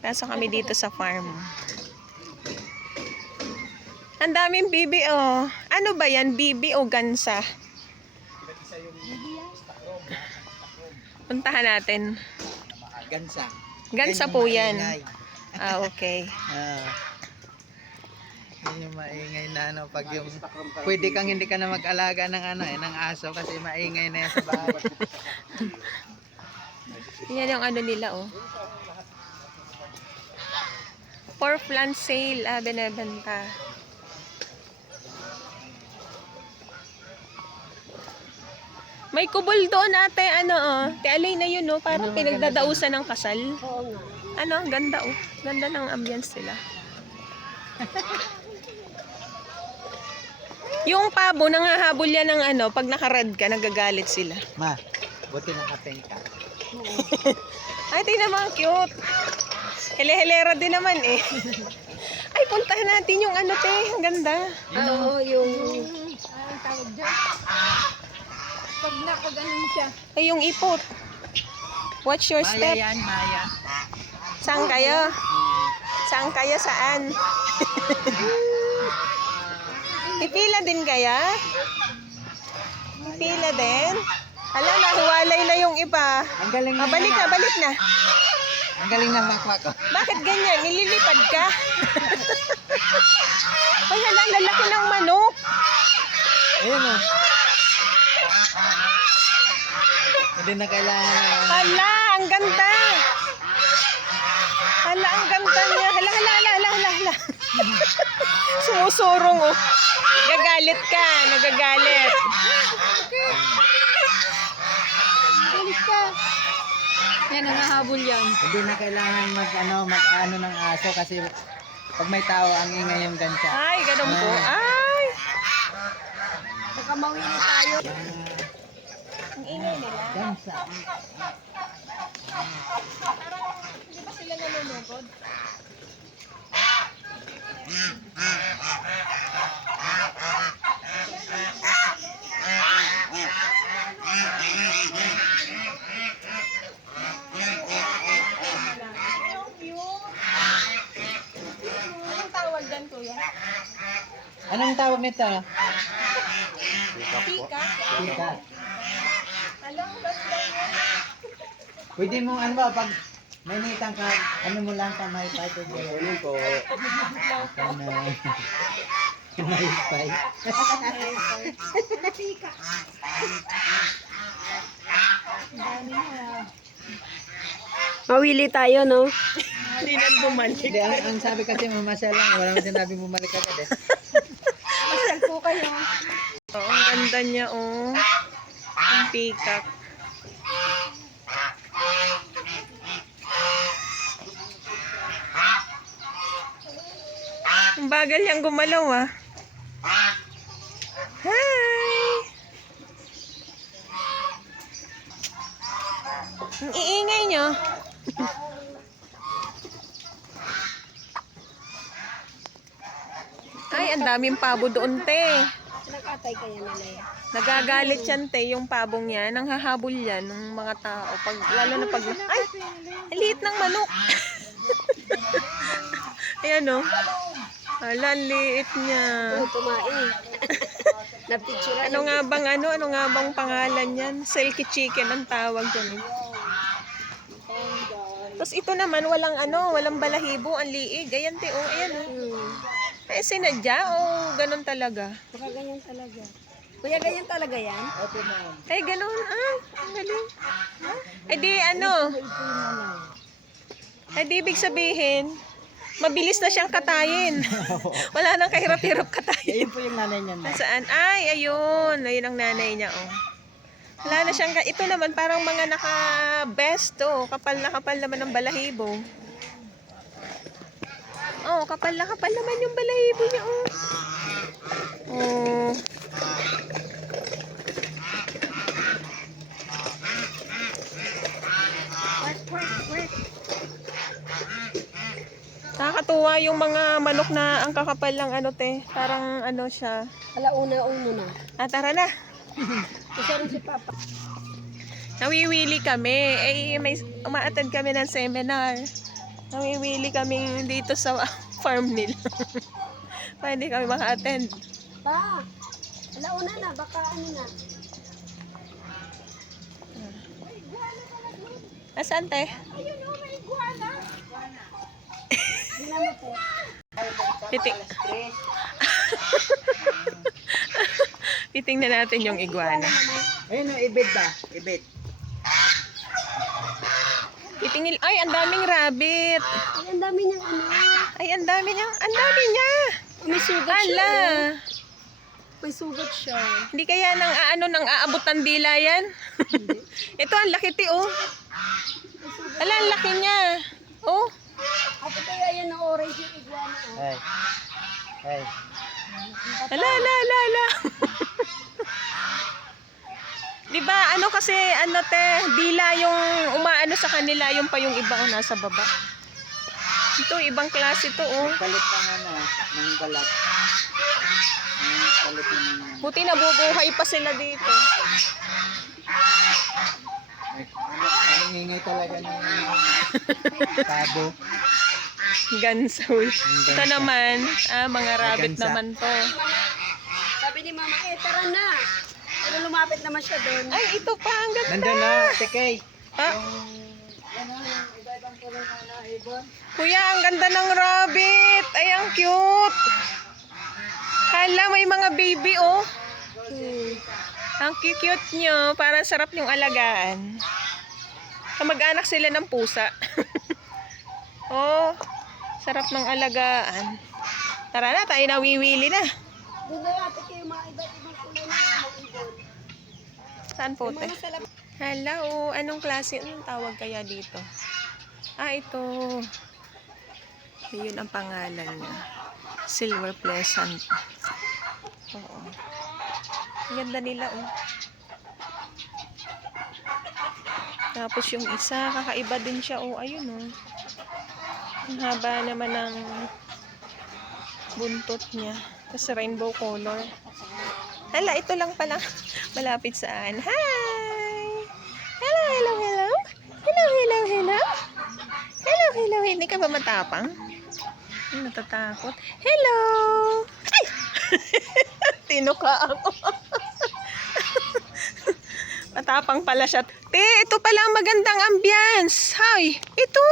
Pasok kami dito sa farm. Ang daming bibi, oh. Ano ba yan? Bibi o gansa? Puntahan natin. Gansa. Gansa po yan. Ah, okay. Yun yung maingay na ano, pag yung pwede kang hindi ka na mag-alaga ng ano ng aso kasi maingay na yan sa bahay. Yan yung ano nila, oh. For plant sale, binebenta. May kubol doon ate, ano, oh. Tialay na yun, oh. Parang pinagdadausan ng kasal. Oo nga. Ano, ang ganda, oh. Ganda ng ambience nila. Yung pabo, nangahabol yan ng ano, pag naka-red ka, nagagalit sila. Ma, buti naka-pink ka. Ay, tingnan mo, ang cute. Hele-helera din naman eh. Ay, puntahan natin yung ano, te. Ang ganda. Oo, yung... Anong tawag dyan? Pag nakaganon siya. Ay, yung ipot. Watch your Maya step. yan, Maya. Saan kayo? Saan kayo? Saan? Pipila din kaya? Pipila din? Hala, nahiwalay na yung iba. Ang galing na. Balik na, balik na. Ang galing ng makwak ko. Bakit ganyan? Nililipad ka? Ay, hala, lalaki ng manok. Ayun o. Hindi na kailangan na. Hala, ang ganda. Hala, ang ganda niya. Hala, hala, hala, hala, hala, hala. Sumusurong, oh. Gagalit ka, nagagalit. Balik ka. Yan, nangahabol yan. Hindi na kailangan mag-ano ng aso kasi pag may tao ang ingay yung gansa. Ay, ganun po. Ay, Baka mawili tayo. ang ingay nila. Gansa. Hindi ba sila nanunugod? Anong tawag dyan, kuya? Anong tawag nito? Pika? Pika. Alam, ganda yan. Pwede mo ano ba pag may nitang ka, ano mo lang ka may fight o gano'n po. May fight. Mawili tayo, no? Hindi na bumalik. Hindi, ang sabi kasi mamasyal lang, wala mo sinabi bumalik agad eh. Masyal po kayo. Oh, ang ganda niya, oh. Ang peacock. Ang bagal niyang gumalaw, ah. Hi! Ang iingay niyo. Ay, ang daming pabo doon, te. Nag-atay kaya nila yan. Nagagalit yan, te, yung pabong yan. Nanghahabol yan ng mga tao. Lalo na pag... Ay! Ang liit ng manok! Ayan, oh. Ala, ang liit niya. Oo, tumain. Napicturan. Ano nga bang pangalan yan? Silky chicken ang tawag dyan. Eh. Tapos ito naman, walang balahibo, ang liig. Ayan, te, oh, ayan, oh. Eh, sinadya o ganun talaga? Baka ganyan talaga. Kuya, ganyan talaga yan? Eh, ganun. Ah, ang galing. Eh, di ano? Eh, di ibig sabihin, mabilis na siyang katayin. Wala nang kahirap-hirap katayin. Ayun po yung nanay niya na. Saan? Ay, ayun. Ayun ang nanay niya, oh. Wala na siyang, ito naman parang mga naka-best, oh. Kapal na kapal naman ng balahibo. Oh, kapal na kapal naman yung balahibo niya, oh. Oh. Nakakatuwa yung mga manok na ang kakapal ng ano, te. Parang ano siya. Alauna-uno na. Tara na. Isa rin si Papa. Nawiwili kami. Eh, may umaatend kami ng seminar. Namimili kaming dito sa farm nila. Para hindi kami maka-attend. Pa, alauna na, baka ano na. Asan te? Hindi na po. Titing. Titingnan natin yung iguana. Ayun, ibid ba? Ibid. Titingin. Ay, ang daming rabbit. Ay, ang dami niyang ano. Ay, ang dami niya. May sugat siya. Ala. Oh. May sugat siya. Hindi kaya nang aabot ng dila yan? Ito, ang laki ti, oh. Ala, ang laki niya. Oh. At kaya yan na orange yung iguana. Oh. Ay. Ay. Ala. Di ba, ano kasi, te, dila yung umaano sa kanila, yung pa yung iba, nasa baba. Ito, ibang klase to, oh. Palit ng ano, ng balat. Palit ng Buti nabubuhay pa sila dito. ang ingay talaga ng tabo. Ganso. Ito naman, mga rabbit Gansa. naman to. Sabi ni Mama, tara na. Pero lumapit naman siya doon. Ay, ito pa, ang ganda. Nandun na, Tekay. Ha? Kuya, ang ganda ng rabbit. Ay, ang cute. Hala, may mga baby, oh. Ang cute nyo. Parang sarap yung alagaan. Kamag-anak sila ng pusa. Oh, sarap ng alagaan. Tara na, tayo nawiwili na. Doon na yata kayo mga iba't ibang kulay na mga ibon. Saan po, te? Mga salap. Hello, anong klase? Anong tawag kaya dito? Ito. Yun ang pangalan niya. Silver Pleasant. Oo. Ang ganda nila, oh. Tapos yung isa, kakaiba din siya, oh. Ayun, oh. Ang haba naman ng buntot niya. Tapos rainbow color. Hala, ito lang pala. Malapit saan. Hi! Hello. Hello. Hindi ka ba matapang? Natatakot. Hello! Ay! Tinuka ako. Matapang pala siya. Te, ito pala ang magandang ambience. Hi! Ito!